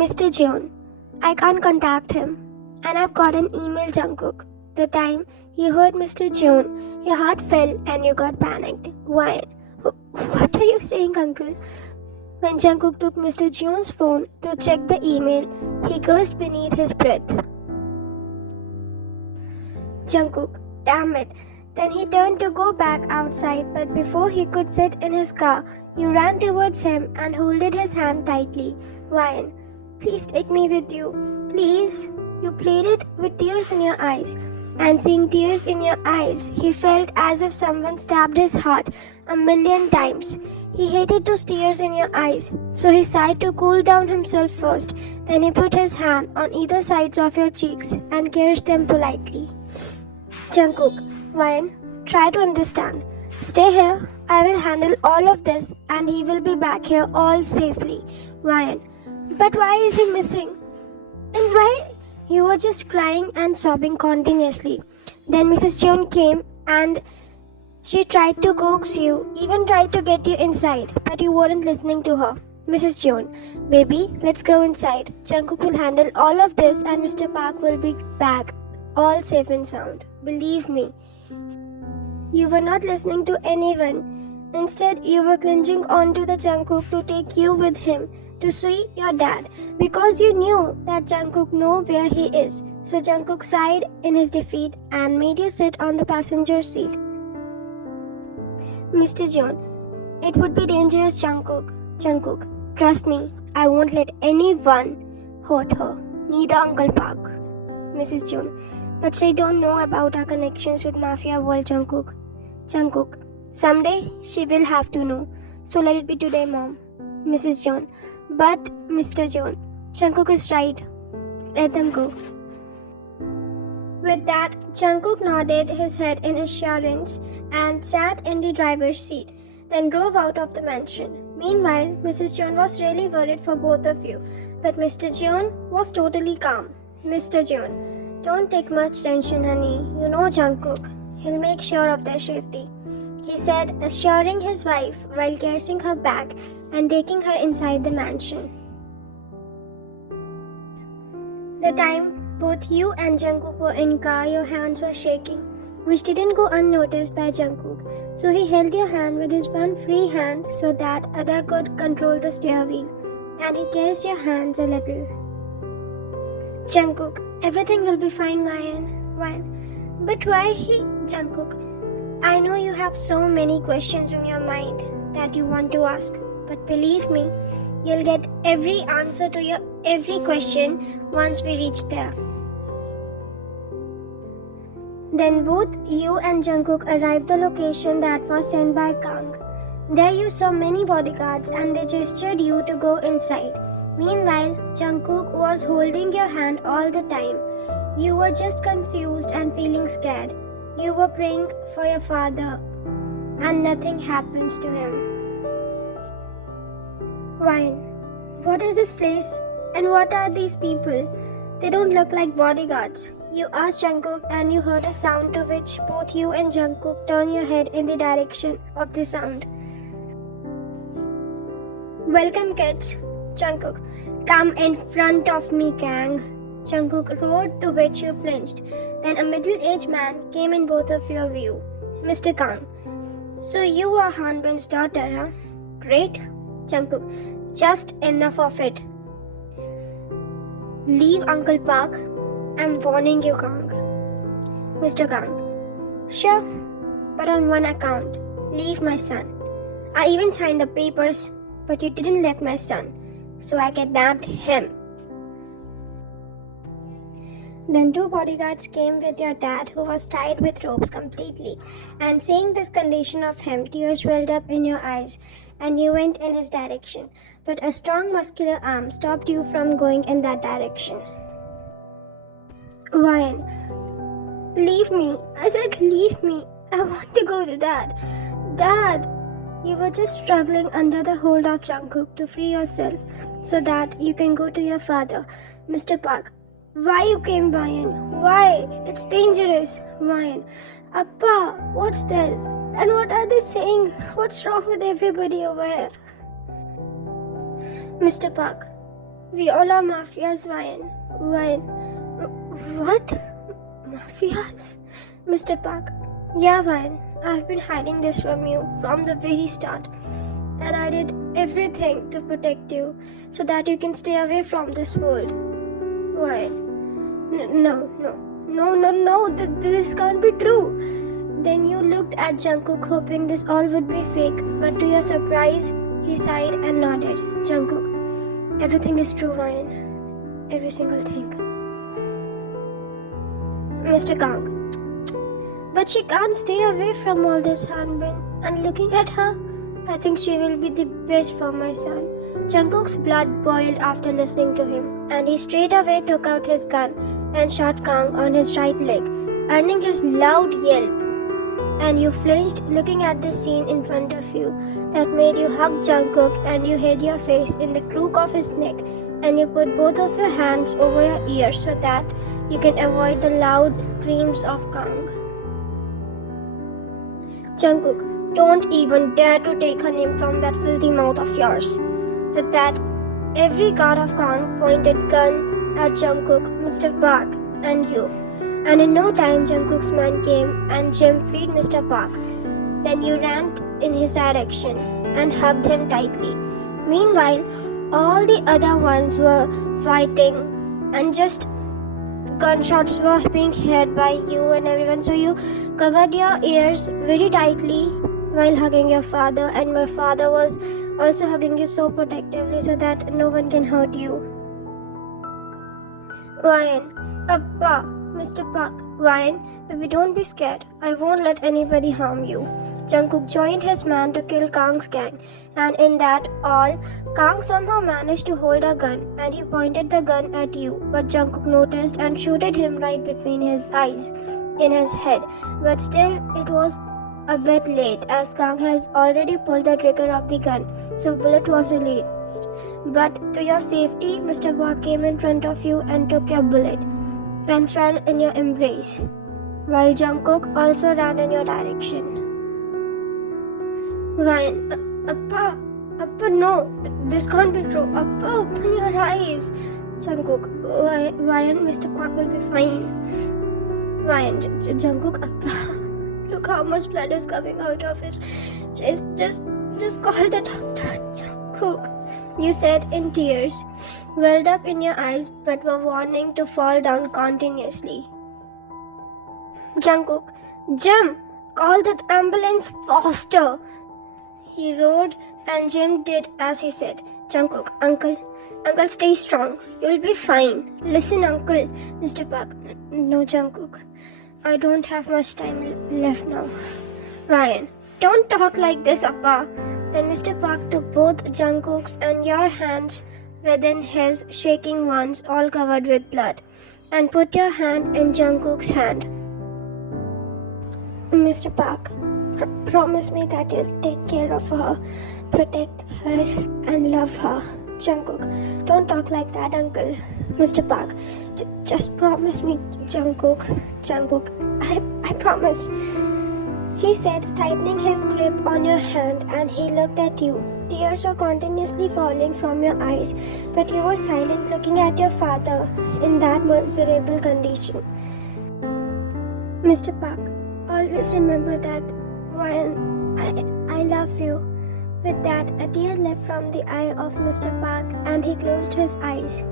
Mr. Jeon, I can't contact him. And I've got an email, Jungkook. The time you heard Mr. Jeon, your heart fell and you got panicked. Why? What are you saying, uncle? When Jungkook took Mr. Jeon's phone to check the email, he cursed beneath his breath. Jungkook, damn it. Then he turned to go back outside, but before he could sit in his car, you ran towards him and holded his hand tightly. Ryan, please take me with you. Please. You played it with tears in your eyes. And seeing tears in your eyes, he felt as if someone stabbed his heart 1,000,000 times. He hated those tears in your eyes, so he sighed to cool down himself first. Then he put his hand on either sides of your cheeks and kissed them politely. Jungkook, Ryan, try to understand. Stay here. I will handle all of this and he will be back here all safely. Ryan, but why is he missing? And why? You were just crying and sobbing continuously. Then Mrs. Jeon came and she tried to coax you, even tried to get you inside, but you weren't listening to her. Mrs. Jeon, baby, let's go inside. Jungkook will handle all of this and Mr. Park will be back, all safe and sound. Believe me. You were not listening to anyone. Instead, you were clinging onto the Jungkook to take you with him to see your dad, because you knew that Jungkook knew where he is. So Jungkook sighed in his defeat and made you sit on the passenger seat. Mr. Jeon, it would be dangerous, Jungkook. Jungkook, trust me, I won't let anyone hurt her, neither Uncle Park. Mrs. Jeon, but she don't know about our connections with Mafia World, Jungkook. Jungkook, someday she will have to know, so let it be today, Mom. Mrs. Jeon, but Mr. Jeon, Jungkook is right. Let them go. With that, Jungkook nodded his head in assurance and sat in the driver's seat, then drove out of the mansion. Meanwhile, Mrs. Jeon was really worried for both of you, but Mr. Jeon was totally calm. Mr. Jeon, don't take much tension, honey. You know Jungkook. He'll make sure of their safety, he said, assuring his wife while caressing her back and taking her inside the mansion. The time both you and Jungkook were in car, your hands were shaking, which didn't go unnoticed by Jungkook. So he held your hand with his one free hand so that other could control the steering wheel, and he kissed your hands a little. Jungkook, everything will be fine, Ryan. But why he? Jungkook, I know you have so many questions in your mind that you want to ask. But believe me, you'll get every answer to your every question once we reach there. Then both you and Jungkook arrived the location that was sent by Kang. There you saw many bodyguards and they gestured you to go inside. Meanwhile, Jungkook was holding your hand all the time. You were just confused and feeling scared. You were praying for your father and nothing happens to him. Ryan, what is this place and what are these people? They don't look like bodyguards. You asked Jungkook and you heard a sound to which both you and Jungkook turned your head in the direction of the sound. Welcome, kids. Jungkook, come in front of me, Kang. Jungkook roared, to which you flinched. Then a middle-aged man came in both of your view. Mr. Kang, so you are Hanbin's daughter, huh? Great. Jungkook, just enough of it. Leave Uncle Park. I'm warning you, Kang. Mr. Kang, sure, but on one account. Leave my son. I even signed the papers, but you didn't leave my son, so I kidnapped him. Then two bodyguards came with your dad, who was tied with ropes completely, and seeing this condition of him, tears welled up in your eyes, and you went in his direction. But a strong muscular arm stopped you from going in that direction. Ryan, leave me. I said leave me. I want to go to Dad. Dad! You were just struggling under the hold of Jungkook to free yourself so that you can go to your father. Mr. Park, why you came, Ryan? Why? It's dangerous. Ryan, Appa, what's this? And what are they saying? What's wrong with everybody over here? Mr. Park, We all are mafias, Ryan. Ryan. What? Mafias? Mr. Park. Yeah, Ryan. I've been hiding this from you from the very start. And I did everything to protect you so that you can stay away from this world. Ryan. No. This can't be true. Then you looked at Jungkook hoping this all would be fake, but to your surprise, he sighed and nodded. Jungkook, everything is true, Ryan. Every single thing. Mr. Kang. But she can't stay away from all this, Hanbin. And looking at her, I think she will be the best for my son. Jungkook's blood boiled after listening to him, and he straight away took out his gun and shot Kang on his right leg, earning his loud yelp. And you flinched looking at the scene in front of you that made you hug Jungkook, and you hid your face in the crook of his neck, and you put both of your hands over your ears so that you can avoid the loud screams of Kang. Jungkook, don't even dare to take her name from that filthy mouth of yours. With that, every guard of Kang pointed gun at Jungkook, Mr. Park, and you. And in no time, Jungkook's man came and Jim freed Mr. Park. Then you ran in his direction and hugged him tightly. Meanwhile, all the other ones were fighting and just gunshots were being heard by you and everyone. So you covered your ears very tightly while hugging your father, and my father was also hugging you so protectively so that no one can hurt you. Ryan, Papa, Mr. Park, Ryan, baby, don't be scared. I won't let anybody harm you. Jungkook joined his man to kill Kang's gang, and in that all, Kang somehow managed to hold a gun, and he pointed the gun at you, but Jungkook noticed and shooted him right between his eyes, in his head. But still, it was a bit late, as Kang has already pulled the trigger of the gun, so bullet was released. But to your safety, Mr. Park came in front of you and took your bullet, and fell in your embrace, while Jungkook also ran in your direction. Ryan, Appa, no, this can't be true. Appa, open your eyes. Jungkook, Ryan, Mr. Park will be fine. Ryan, Jungkook, Appa, look how much blood is coming out of his chest. Just call the doctor. Jungkook, you said in tears, welled up in your eyes but were warning to fall down continuously. Jungkook, Jim, call that ambulance faster. He roared, and Jim did as he said. Jungkook, Uncle, stay strong. You'll be fine. Listen, Uncle. Mr. Park, no, Jungkook. I don't have much time left now. Ryan, don't talk like this, Appa. Then Mr. Park took both Jungkook's and your hands within his shaking ones, all covered with blood, and put your hand in Jungkook's hand. Mr. Park, promise me that you'll take care of her, protect her, and love her. Jungkook, don't talk like that, Uncle. Mr. Park, just promise me, Jungkook. Jungkook, I promise. He said, tightening his grip on your hand, and he looked at you. Tears were continuously falling from your eyes, but you were silent, looking at your father in that miserable condition. Mr. Park, always remember that when I love you. With that, a tear left from the eye of Mr. Park, and he closed his eyes.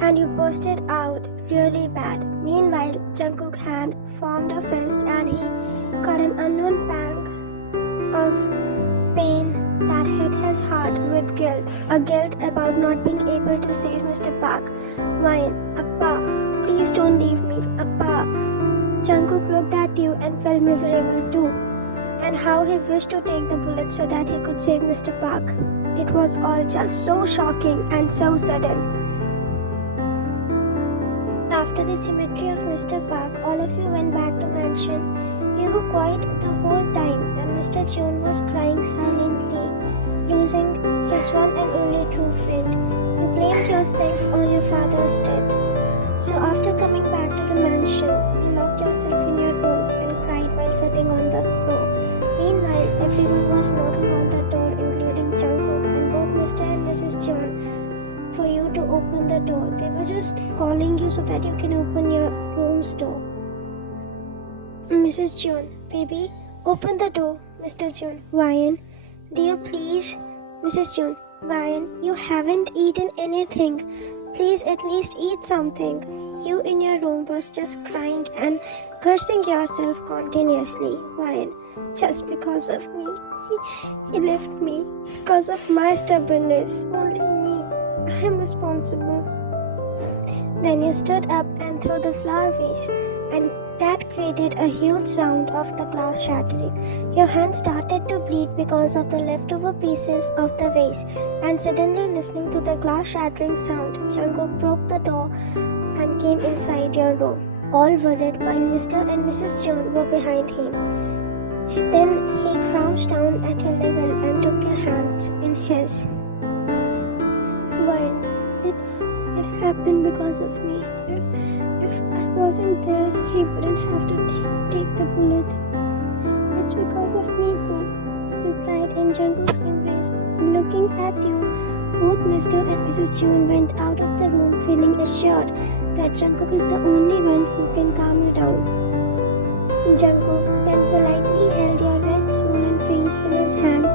And you bursted out really bad. Meanwhile, Jungkook's hand formed a fist, and he got an unknown pang of pain that hit his heart with guilt. A guilt about not being able to save Mr. Park. Ryan, Appa, please don't leave me, Appa. Jungkook looked at you and felt miserable too, and how he wished to take the bullet so that he could save Mr. Park. It was all just so shocking and so sudden. After the cemetery of Mr. Park, all of you went back to mansion. You were quiet the whole time, and Mr. Chun was crying silently, losing his one and only true friend. You blamed yourself on your father's death. So after coming back to the mansion, you locked yourself in your room and cried while sitting on the floor. Meanwhile, everyone was knocking on the door, including Jungkook, and both Mr. and Mrs. Chun for you to open the door. They were just calling you so that you can open your room's door. Mrs. June, baby, open the door. Mr. June, Ryan, dear, please. Mrs. June, Ryan, you haven't eaten anything. Please at least eat something. You in your room was just crying and cursing yourself continuously. Ryan, just because of me. He left me because of my stubbornness. Only me. I am responsible. Then you stood up and threw the flower vase, and that created a huge sound of the glass shattering. Your hand started to bleed because of the leftover pieces of the vase, and suddenly listening to the glass shattering sound, Jungkook broke the door and came inside your room, all worried while Mr. and Mrs. June were behind him. Then he crouched down at your level and took your hands in his. Why? It happened because of me. If I wasn't there, he wouldn't have to take the bullet. It's because of me, Cook. You cried in Jungkook's embrace. Looking at you, both Mr. and Mrs. June went out of the room feeling assured that Jungkook is the only one who can calm you down. Jungkook then politely held your red swollen face in his hands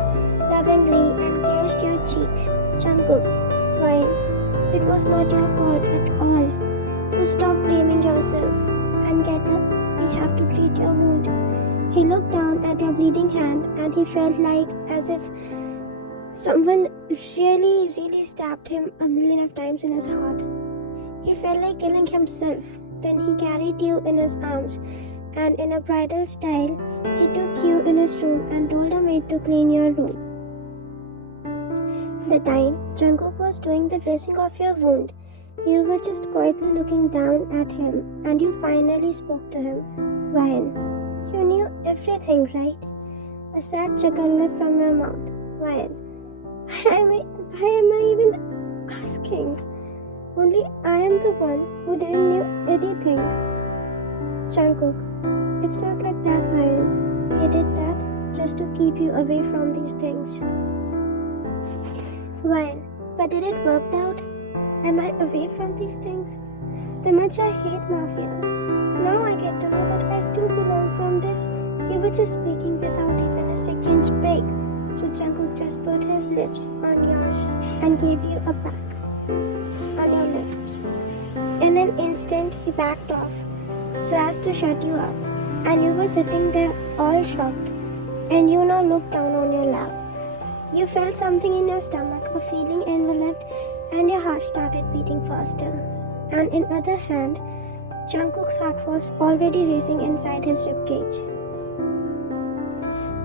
lovingly and kissed your cheeks. Jungkook, why? It was not your fault at all. So stop blaming yourself and get up. We have to treat your wound. He looked down at your bleeding hand and he felt like as if someone really stabbed him a million of times in his heart. He felt like killing himself. Then he carried you in his arms, and in a bridal style, he took you in his room and told a maid to clean your room. The time Jungkook was doing the dressing of your wound, you were just quietly looking down at him, and you finally spoke to him. Ryan, you knew everything, right? A sad chuckle left from your mouth. Ryan, why am I even asking? Only I am the one who didn't know anything. Jungkook, it's not like that, Ryan. He did that just to keep you away from these things. Ryan, but did it work out? Am I away from these things? The much I hate mafias. Now I get to know that I do belong from this. You were just speaking without even a second's break. So Jungkook just put his lips on yours and gave you a peck on your lips. In an instant, he backed off so as to shut you up. And you were sitting there all shocked. And you now looked down on your lap. You felt something in your stomach, a feeling enveloped, and your heart started beating faster. And in other hand, Jungkook's heart was already racing inside his ribcage.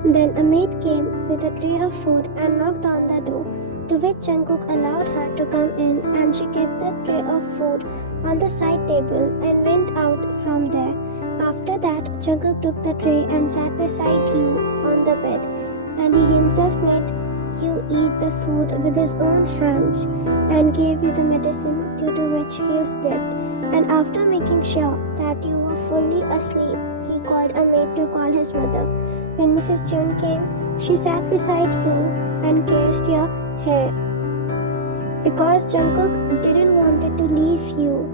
Then a maid came with a tray of food and knocked on the door, to which Jungkook allowed her to come in, and she kept the tray of food on the side table and went out from there. After that, Jungkook took the tray and sat beside you on the bed, and he himself made you eat the food with his own hands and gave you the medicine due to which you slept. And after making sure that you were fully asleep, he called a maid to call his mother. When Mrs. June came, she sat beside you and kissed your hair. Because Jungkook didn't want to leave you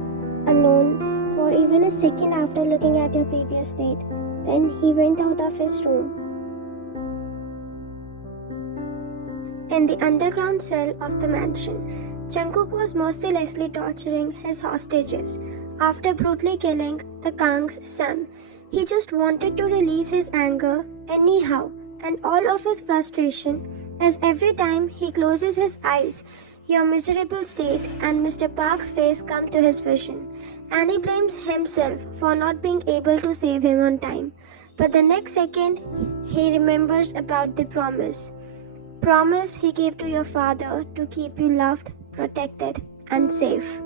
alone for even a second after looking at your previous state, then he went out of his room. In the underground cell of the mansion, Jungkook was mercilessly torturing his hostages. After brutally killing the Kang's son, he just wanted to release his anger anyhow and all of his frustration, as every time he closes his eyes, your miserable state and Mr. Park's face come to his vision, and he blames himself for not being able to save him on time. But the next second, he remembers about the promise he gave to your father to keep you loved, protected, and safe.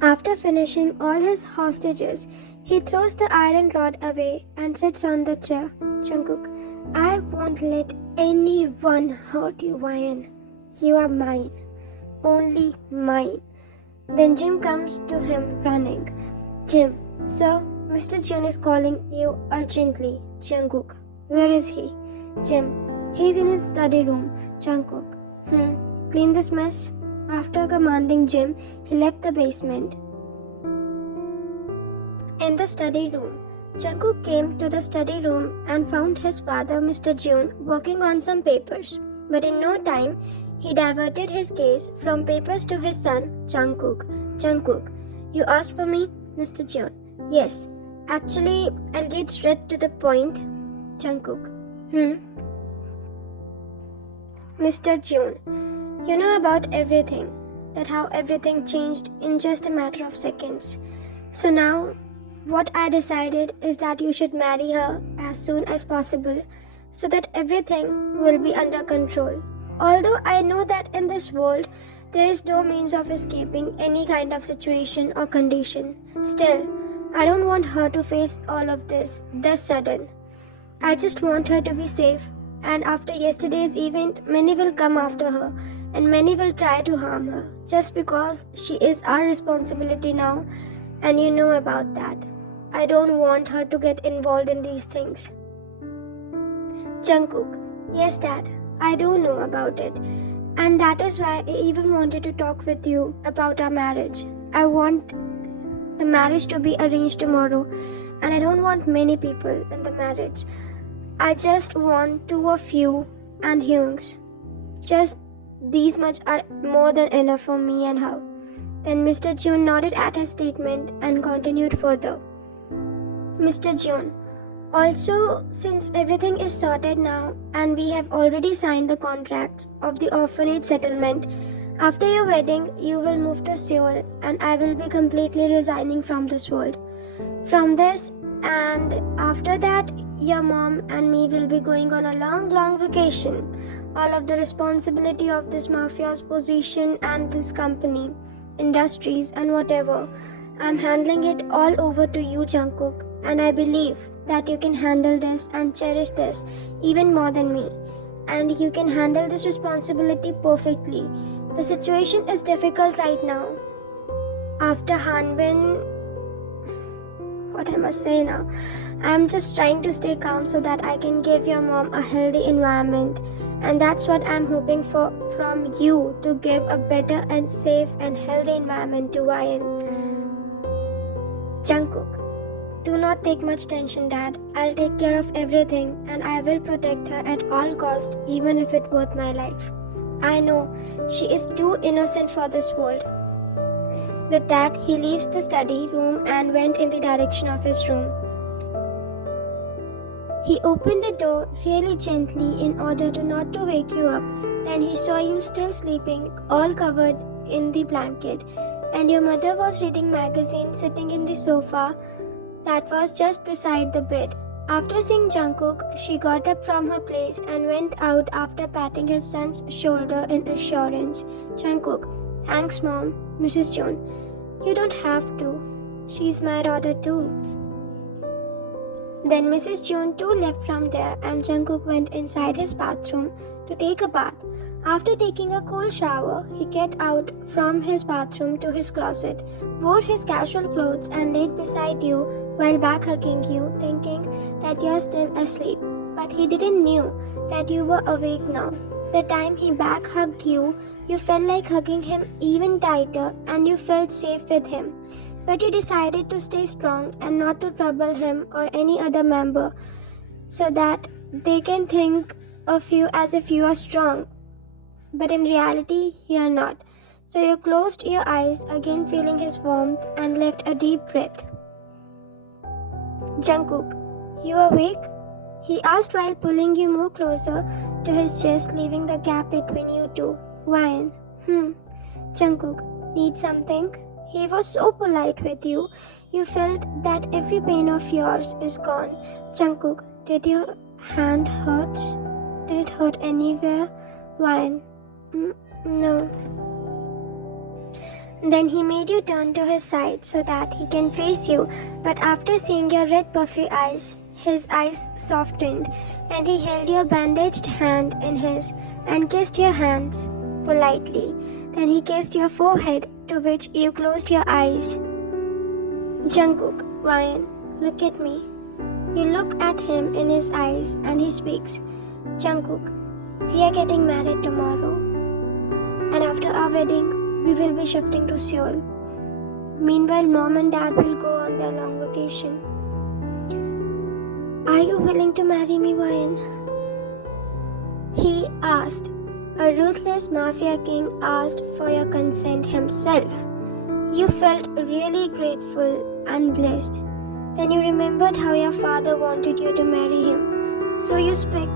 After finishing all his hostages, he throws the iron rod away and sits on the chair. Jungkook, I won't let anyone hurt you, Ryan. You are mine. Only mine. Then Jim comes to him running. Jim, sir, Mr. Jun is calling you urgently. Jungkook, where is he? Jim, he's in his study room. Jungkook, clean this mess. After commanding Jim, he left the basement. In the study room, Jungkook came to the study room and found his father, Mr. Jun, working on some papers. But in no time, he diverted his gaze from papers to his son, Jungkook. Jungkook, you asked for me, Mr. Jun? Yes. Actually, I'll get straight to the point. Jungkook. Mr. Jun, you know about everything. That how everything changed in just a matter of seconds. So now, what I decided is that you should marry her as soon as possible so that everything will be under control. Although I know that in this world, there is no means of escaping any kind of situation or condition. Still, I don't want her to face all of this sudden. I just want her to be safe, and after yesterday's event, many will come after her and many will try to harm her just because she is our responsibility now, and you know about that. I don't want her to get involved in these things. Jungkook, yes dad, I do know about it. And that is why I even wanted to talk with you about our marriage. I want the marriage to be arranged tomorrow, and I don't want many people in the marriage. I just want 2 of you and Hyung's. Just these much are more than enough for me and her. Then Mr. Jun nodded at his statement and continued further. Mr. Jun, also, since everything is sorted now and we have already signed the contracts of the orphanage settlement, after your wedding, you will move to Seoul and I will be completely resigning from this world. From this, and after that, your mom and me will be going on a long vacation. All of the responsibility of this mafia's position and this company, industries and whatever, I'm handling it all over to you, Jungkook. And I believe that you can handle this and cherish this even more than me. And you can handle this responsibility perfectly. The situation is difficult right now. After Hanbin, what I must say now, I'm just trying to stay calm so that I can give your mom a healthy environment. And that's what I'm hoping for from you, to give a better and safe and healthy environment to Ryan. Jungkook, do not take much tension, Dad. I'll take care of everything and I will protect her at all costs, even if it worth my life. I know she is too innocent for this world. With that, he leaves the study room and went in the direction of his room. He opened the door really gently in order not to wake you up. Then he saw you still sleeping, all covered in the blanket, and your mother was reading magazine sitting in the sofa that was just beside the bed. After seeing Jungkook, she got up from her place and went out after patting his son's shoulder in assurance. Jungkook, thanks mom. Mrs. Jun, you don't have to. She's my daughter too. Then Mrs. Jun too left from there and Jungkook went inside his bathroom to take a bath. After taking a cold shower, he got out from his bathroom to his closet, wore his casual clothes and laid beside you while back hugging you, thinking that you're still asleep. But he didn't knew that you were awake now. The time he back hugged you, you felt like hugging him even tighter and you felt safe with him. But you decided to stay strong and not to trouble him or any other member so that they can think of you as if you are strong. But in reality, you are not. So you closed your eyes, again feeling his warmth, and left a deep breath. Jungkook, you awake? He asked while pulling you more closer to his chest, leaving the gap between you two. Ryan, Jungkook, need something? He was so polite with you. You felt that every pain of yours is gone. Jungkook, did your hand hurt? Did it hurt anywhere? Ryan, no. Then he made you turn to his side so that he can face you, but after seeing your red puffy eyes, his eyes softened and he held your bandaged hand in his and kissed your hands politely. Then he kissed your forehead, to which you closed your eyes. Jungkook, Ryan, look at me. You look at him in his eyes and he speaks. Jungkook, we are getting married tomorrow. And after our wedding, We will be shifting to Seoul. Meanwhile, Mom and Dad will go on their long vacation. Are you willing to marry me, Wyan? He asked. A ruthless mafia king asked for your consent himself. You felt really grateful and blessed. Then you remembered how your father wanted you to marry him. So you spoke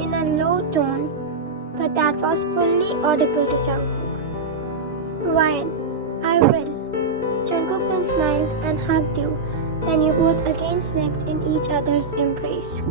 in a low tone, but that was fully audible to Jungkook. Wyan, I will. Jungkook then smiled and hugged you. Then you both again slept in each other's embrace.